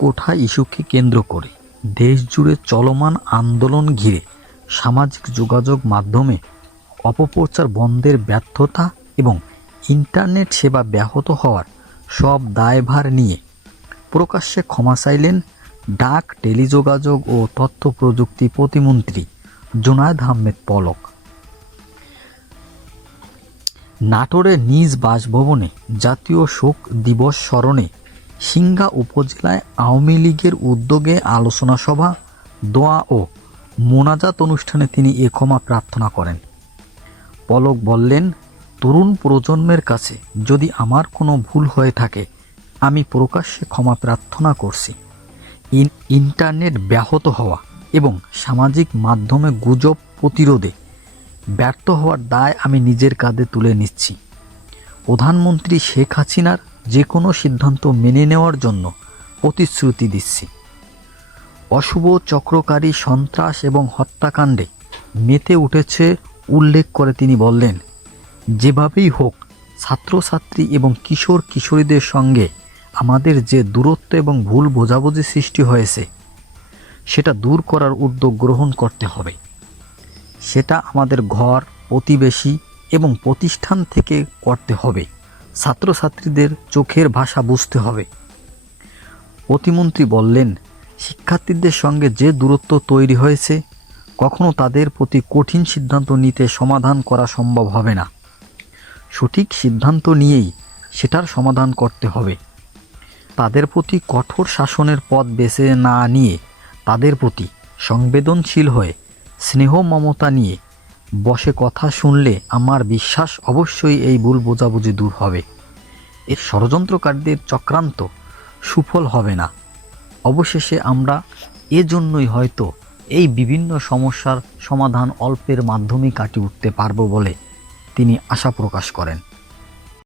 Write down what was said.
কোঠা ইস্যুকে কেন্দ্র করে দেশজুড়ে চলমান আন্দোলন ঘিরে সামাজিক যোগাযোগ মাধ্যমে অপপ্রচার বন্ধের ব্যর্থতা এবং ইন্টারনেট সেবা ব্যাহত হওয়ার সব দায়ভার নিয়ে প্রকাশ্যে ক্ষমা চাইলেন ডাক, টেলিযোগাযোগ ও তথ্য প্রযুক্তি প্রতিমন্ত্রী জুনায়েদ আহমেদ পলক। নাটোরের নিজ বাসভবনে জাতীয় শোক দিবস স্মরণে সিংড়া উপজেলায় আওয়ামী লীগের উদ্যোগে আলোচনা সভা, দোয়া ও মোনাজাত অনুষ্ঠানে তিনি এ ক্ষমা প্রার্থনা করেন। পলক বললেন, তরুণ প্রজন্মের কাছে যদি আমার কোনো ভুল হয়ে থাকে আমি প্রকাশ্যে ক্ষমা প্রার্থনা করছি। ইন্টারনেট ব্যাহত হওয়া এবং সামাজিক মাধ্যমে গুজব প্রতিরোধে ব্যর্থ হওয়ার দায় আমি নিজের কাঁধে তুলে নিচ্ছি। প্রধানমন্ত্রী শেখ হাসিনার যে কোনো সিদ্ধান্ত মেনে নেওয়ার জন্য প্রতিশ্রুতি দিচ্ছি। অশুভ চক্রকারী সন্ত্রাস এবং হত্যাকাণ্ডে মেতে উঠেছে উল্লেখ করে তিনি বললেন, যেভাবেই হোক ছাত্রছাত্রী এবং কিশোর কিশোরীদের সঙ্গে আমাদের যে দূরত্ব এবং ভুল বোঝাবুঝি সৃষ্টি হয়েছে সেটা দূর করার উদ্যোগ গ্রহণ করতে হবে। সেটা আমাদের ঘর, প্রতিবেশী এবং প্রতিষ্ঠান থেকে করতে হবে। ছাত্রছাত্রীদের চোখের ভাষা বুঝতে হবে। প্রতিমন্ত্রী বললেন, শিক্ষার্থীদের সঙ্গে যে দূরত্ব তৈরি হয়েছে কখনো তাদের প্রতি কঠিন সিদ্ধান্ত নিতে সমাধান করা সম্ভব হবে না। সঠিক সিদ্ধান্ত নিয়েই সেটার সমাধান করতে হবে। তাদের প্রতি কঠোর শাসনের পথ বেছে না নিয়ে তাদের প্রতি সংবেদনশীল হয়ে স্নেহ মমতা নিয়ে বসে কথা শুনলে আমার বিশ্বাস অবশ্যই এই ভুল বোঝাবুঝি দূর হবে। এর ষড়যন্ত্রকারীদের চক্রান্ত সুফল হবে না। অবশেষে আমরা এজন্যই হয়তো এই বিভিন্ন সমস্যার সমাধান অল্পের মাধ্যমে কাটিয়ে উঠতে পারব বলে তিনি আশা প্রকাশ করেন।